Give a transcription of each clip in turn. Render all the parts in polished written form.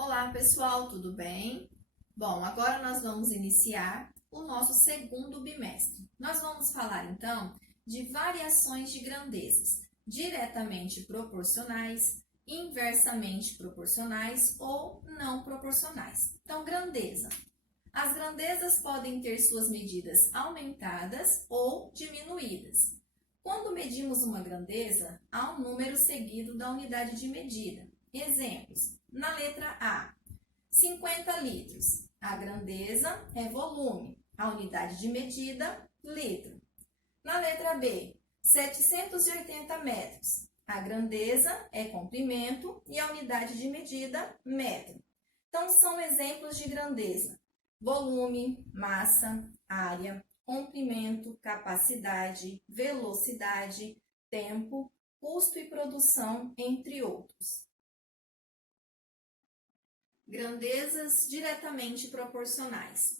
Olá, pessoal, tudo bem? Bom, agora nós vamos iniciar o nosso segundo bimestre. Nós vamos falar, então, de variações de grandezas, diretamente proporcionais, inversamente proporcionais ou não proporcionais. Então, grandeza. As grandezas podem ter suas medidas aumentadas ou diminuídas. Quando medimos uma grandeza, há um número seguido da unidade de medida. Exemplos. Na letra A, 50 litros. A grandeza é volume. A unidade de medida, litro. Na letra B, 780 metros. A grandeza é comprimento e a unidade de medida, metro. Então, são exemplos de grandeza. Volume, massa, área, comprimento, capacidade, velocidade, tempo, custo e produção, entre outros. Grandezas diretamente proporcionais.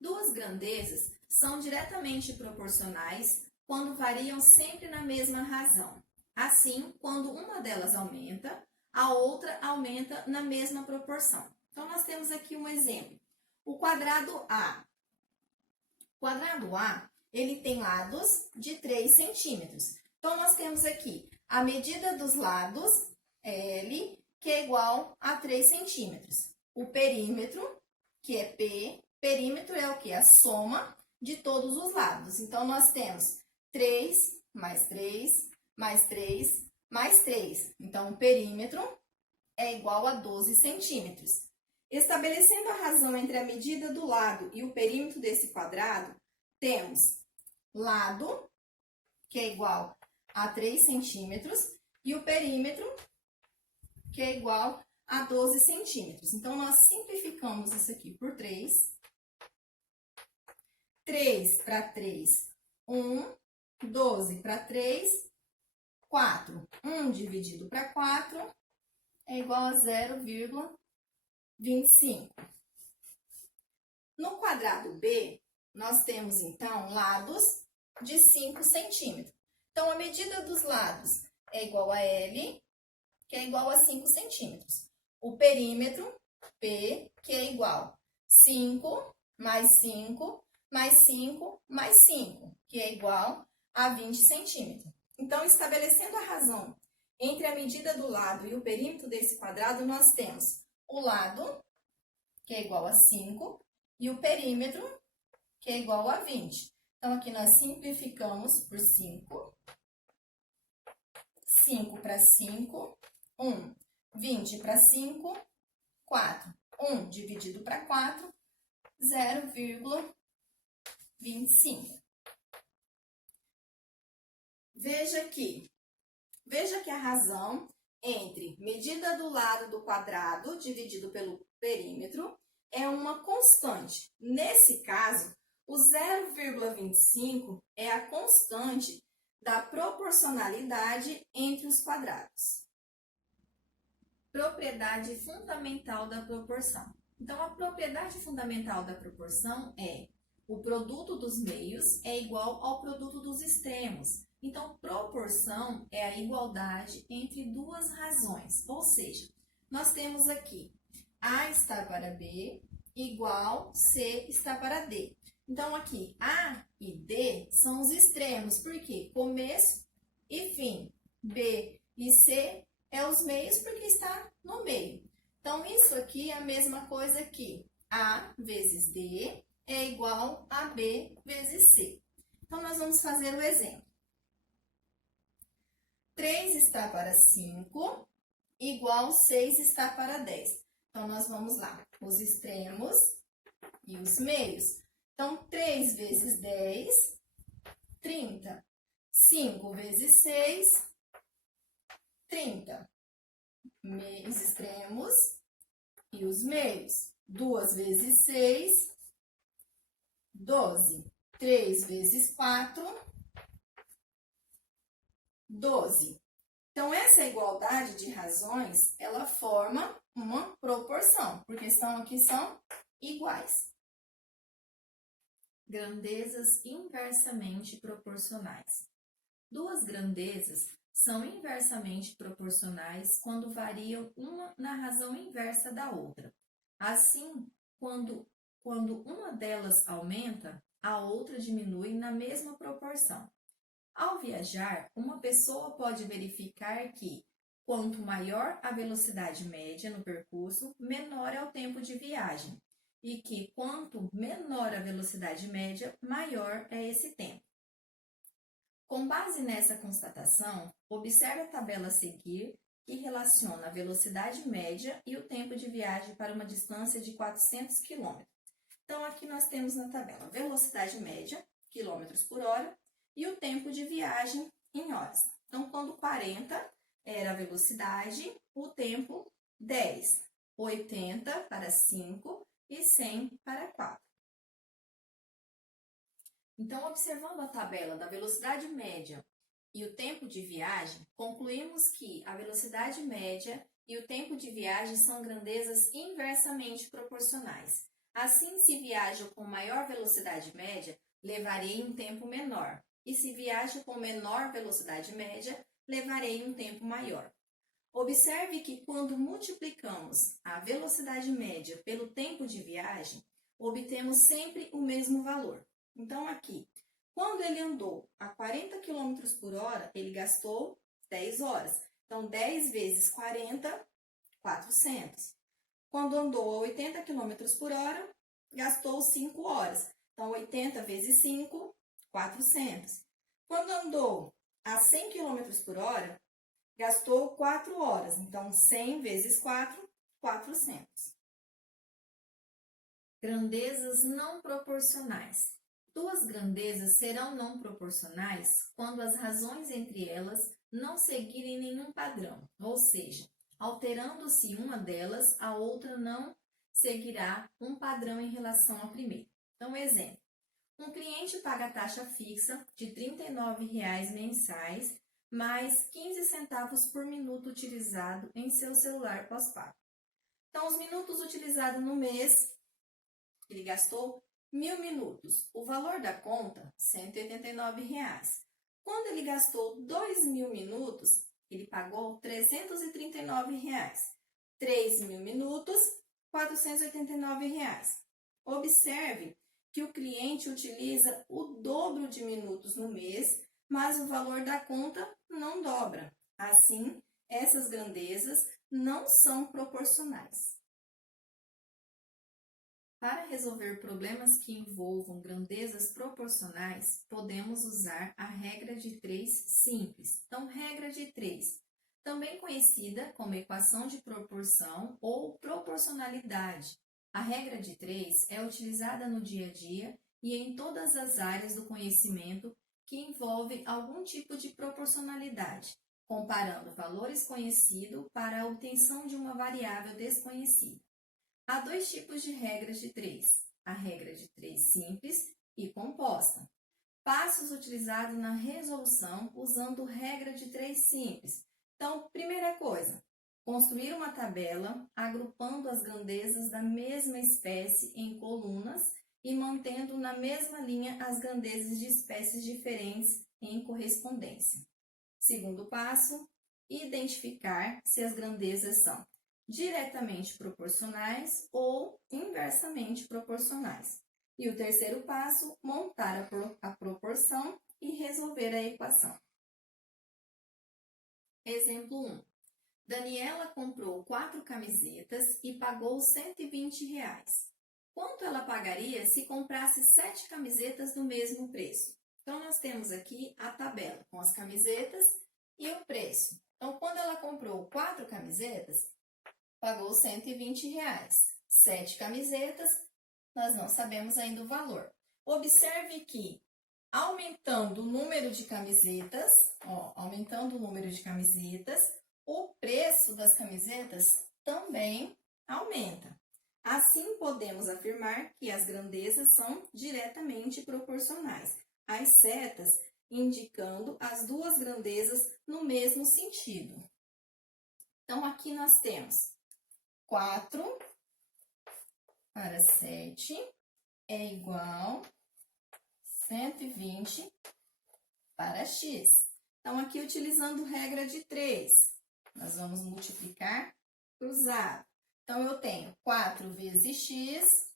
Duas grandezas são diretamente proporcionais quando variam sempre na mesma razão. Assim, quando uma delas aumenta, a outra aumenta na mesma proporção. Então, nós temos aqui um exemplo. O quadrado A. O quadrado A, ele tem lados de 3 centímetros. Então, nós temos aqui a medida dos lados, L, que é igual a 3 centímetros. O perímetro, que é P, perímetro é o que? A soma de todos os lados. Então, nós temos 3 mais 3 mais 3 mais 3. Então, o perímetro é igual a 12 centímetros. Estabelecendo a razão entre a medida do lado e o perímetro desse quadrado, temos lado, que é igual a 3 centímetros, e o perímetro, que é igual a 12 centímetros. Então, nós simplificamos isso aqui por 3. 3 para 3, 1. 12 para 3, 4. 1 dividido para 4 é igual a 0,25. No quadrado B, nós temos, então, lados de 5 centímetros. Então, a medida dos lados é igual a L, que é igual a 5 centímetros. O perímetro, P, que é igual a 5 mais 5 mais 5 mais 5, que é igual a 20 centímetros. Então, estabelecendo a razão entre a medida do lado e o perímetro desse quadrado, nós temos o lado, que é igual a 5, e o perímetro, que é igual a 20. Então, aqui nós simplificamos por 5. 5 para 5, 1. 20 para 5, 4. 1 dividido para 4, 0,25. Veja que a razão entre medida do lado do quadrado dividido pelo perímetro é uma constante. Nesse caso, o 0,25 é a constante da proporcionalidade entre os quadrados. Propriedade fundamental da proporção. Então, a propriedade fundamental da proporção é o produto dos meios é igual ao produto dos extremos. Então, proporção é a igualdade entre duas razões, ou seja, nós temos aqui A está para B igual C está para D. Então, aqui A e D são os extremos, porque começo e fim. B e C é os meios porque está no meio. Então, isso aqui é a mesma coisa que A vezes D é igual a B vezes C. Então, nós vamos fazer o exemplo. 3 está para 5, igual 6 está para 10. Então, nós vamos lá, os extremos e os meios. Então, 3 vezes 10, 30. 5 vezes 6, 30. Os extremos e os meios. 2 vezes 6, 12. 3 vezes 4, 12. Então, essa igualdade de razões, ela forma uma proporção, porque aqui são iguais. Grandezas inversamente proporcionais. Duas grandezas são inversamente proporcionais quando variam uma na razão inversa da outra. Assim, quando uma delas aumenta, a outra diminui na mesma proporção. Ao viajar, uma pessoa pode verificar que, quanto maior a velocidade média no percurso, menor é o tempo de viagem, e que, quanto menor a velocidade média, maior é esse tempo. Com base nessa constatação, observe a tabela a seguir, que relaciona a velocidade média e o tempo de viagem para uma distância de 400 km. Então, aqui nós temos na tabela velocidade média, quilômetros por hora, e o tempo de viagem em horas. Então, quando 40 era a velocidade, o tempo 10, 80 para 5 e 100 para 4. Então, observando a tabela da velocidade média e o tempo de viagem, concluímos que a velocidade média e o tempo de viagem são grandezas inversamente proporcionais. Assim, se viajo com maior velocidade média, levarei um tempo menor, e se viajo com menor velocidade média, levarei um tempo maior. Observe que quando multiplicamos a velocidade média pelo tempo de viagem, obtemos sempre o mesmo valor. Então, aqui, quando ele andou a 40 km por hora, ele gastou 10 horas. Então, 10 vezes 40, 400. Quando andou a 80 km por hora, gastou 5 horas. Então, 80 vezes 5, 400. Quando andou a 100 km por hora, gastou 4 horas. Então, 100 vezes 4, 400. Grandezas não proporcionais. Duas grandezas serão não proporcionais quando as razões entre elas não seguirem nenhum padrão, ou seja, alterando-se uma delas, a outra não seguirá um padrão em relação à primeira. Então, exemplo, um cliente paga a taxa fixa de R$ 39,00 mensais, mais 15 centavos por minuto utilizado em seu celular pós-pago. Então, os minutos utilizados no mês, ele gastou 1.000 minutos. O valor da conta, R$ 189,00. Quando ele gastou 2.000 minutos, ele pagou R$ 339,00. 3.000 minutos, R$ 489,00. Observe que o cliente utiliza o dobro de minutos no mês, mas o valor da conta não dobra. Assim, essas grandezas não são proporcionais. Para resolver problemas que envolvam grandezas proporcionais, podemos usar a regra de 3 simples. Então, regra de 3, também conhecida como equação de proporção ou proporcionalidade. A regra de 3 é utilizada no dia a dia e em todas as áreas do conhecimento que envolve algum tipo de proporcionalidade, comparando valores conhecidos para a obtenção de uma variável desconhecida. Há dois tipos de regras de 3, a regra de 3 simples e composta. Passos utilizados na resolução usando regra de 3 simples. Então, primeira coisa, construir uma tabela agrupando as grandezas da mesma espécie em colunas e mantendo na mesma linha as grandezas de espécies diferentes em correspondência. Segundo passo, identificar se as grandezas são diretamente proporcionais ou inversamente proporcionais. E o terceiro passo, montar a proporção e resolver a equação. Exemplo 1. Daniela comprou 4 camisetas e pagou R$ 120,00. Quanto ela pagaria se comprasse 7 camisetas do mesmo preço? Então, nós temos aqui a tabela com as camisetas e o preço. Então, quando ela comprou 4 camisetas, pagou R$ 120,00. 7 camisetas, nós não sabemos ainda o valor. Observe que, aumentando o número de camisetas, o preço das camisetas também aumenta. Assim, podemos afirmar que as grandezas são diretamente proporcionais, as setas indicando as duas grandezas no mesmo sentido. Então, aqui nós temos 4 para 7 é igual a 120 para x. Então, aqui utilizando regra de 3, nós vamos multiplicar cruzado. Então, eu tenho 4 vezes x,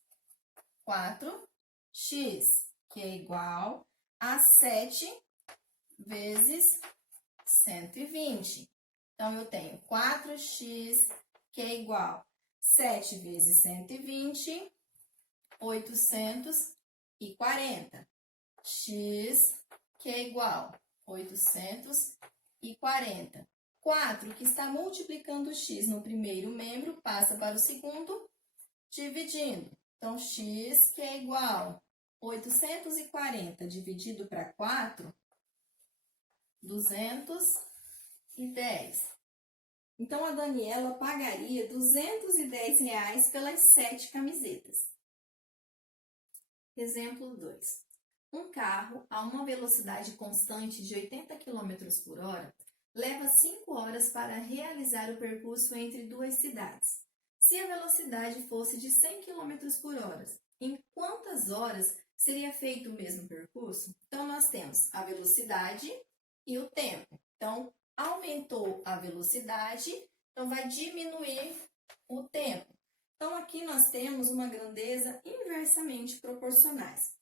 4x, que é igual a 7 vezes 120. Então, eu tenho 4x, que é igual a 7 vezes 120, 840. X, que é igual a 840. 4, que está multiplicando x no primeiro membro, passa para o segundo, dividindo. Então, x, que é igual a 840 dividido para 4, 210. Então, a Daniela pagaria R$210 pelas 7 camisetas. Exemplo 2. Um carro a uma velocidade constante de 80 km por hora leva 5 horas para realizar o percurso entre duas cidades. Se a velocidade fosse de 100 km por hora, em quantas horas seria feito o mesmo percurso? Então, nós temos a velocidade e o tempo. Então, aumentou a velocidade, então vai diminuir o tempo. Então, aqui nós temos uma grandeza inversamente proporcionais.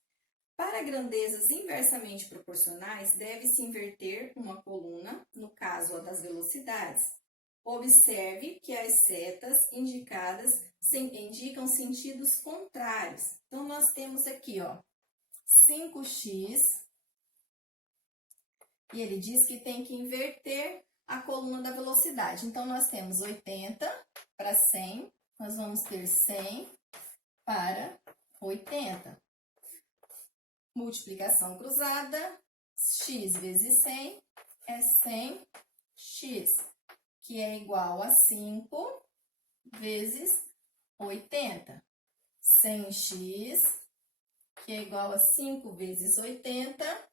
Para grandezas inversamente proporcionais, deve-se inverter uma coluna, no caso a das velocidades. Observe que as setas indicadas indicam sentidos contrários. Então, nós temos aqui, ó, 5x, e ele diz que tem que inverter a coluna da velocidade. Então, nós temos 80 para 100, nós vamos ter 100 para 80. Multiplicação cruzada, x vezes 100 é 100x, que é igual a 5 vezes 80. 100x, que é igual a 5 vezes 80,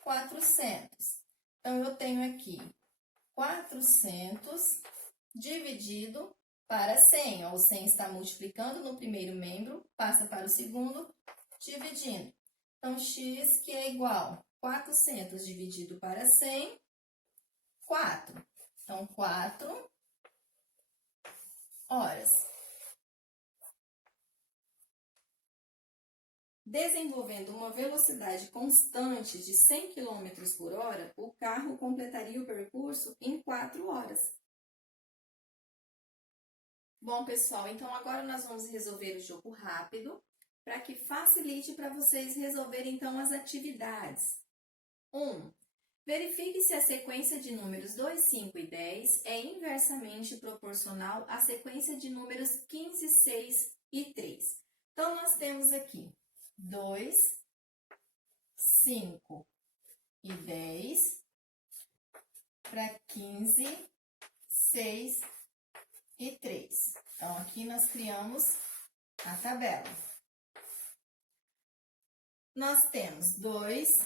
400. Então, eu tenho aqui 400 dividido para 100. O 100 está multiplicando no primeiro membro, passa para o segundo, dividindo. Então, x, que é igual a 400 dividido para 100, 4. Então, 4 horas. Desenvolvendo uma velocidade constante de 100 km por hora, o carro completaria o percurso em 4 horas. Bom, pessoal, então agora nós vamos resolver o jogo rápido, para que facilite para vocês resolverem, então, as atividades. 1. Verifique se a sequência de números 2, 5 e 10 é inversamente proporcional à sequência de números 15, 6 e 3. Então, nós temos aqui 2, 5 e 10 para 15, 6 e 3. Então, aqui nós criamos a tabela. Nós temos 2,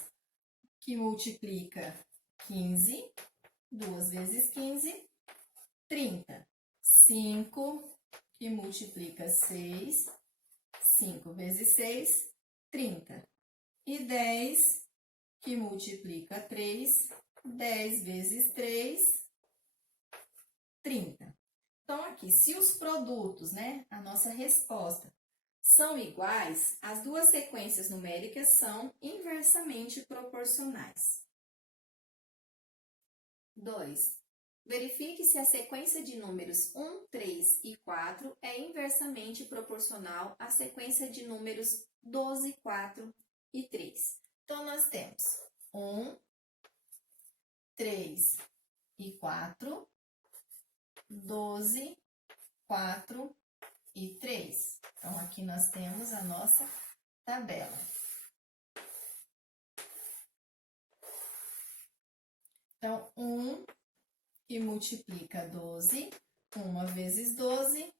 que multiplica 15, 2 vezes 15, 30. 5, que multiplica 6, 5 vezes 6, 30. E 10, que multiplica 3, 10 vezes 3, 30. Então, aqui, se os produtos, né, a nossa resposta, são iguais, as duas sequências numéricas são inversamente proporcionais. 2. Verifique se a sequência de números 1, 3 e 4 é inversamente proporcional à sequência de números 12, 4 e 3. Então, nós temos 1, 3 e 4, 12, 4 e 3. Então, aqui nós temos a nossa tabela. Então, 1, que multiplica 12, 1 vezes 12,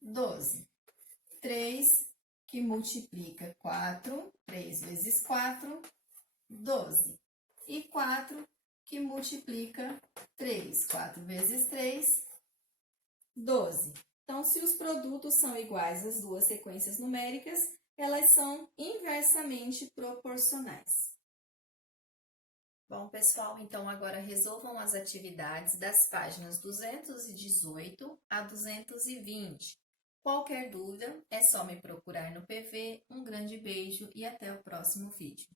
12. 3, que multiplica 4, 3 vezes 4, 12. E 4, que multiplica 3, 4 vezes 3, 12. Então, se os produtos são iguais às duas sequências numéricas, elas são inversamente proporcionais. Bom, pessoal, então agora resolvam as atividades das páginas 218 a 220. Qualquer dúvida, é só me procurar no PV. Um grande beijo e até o próximo vídeo.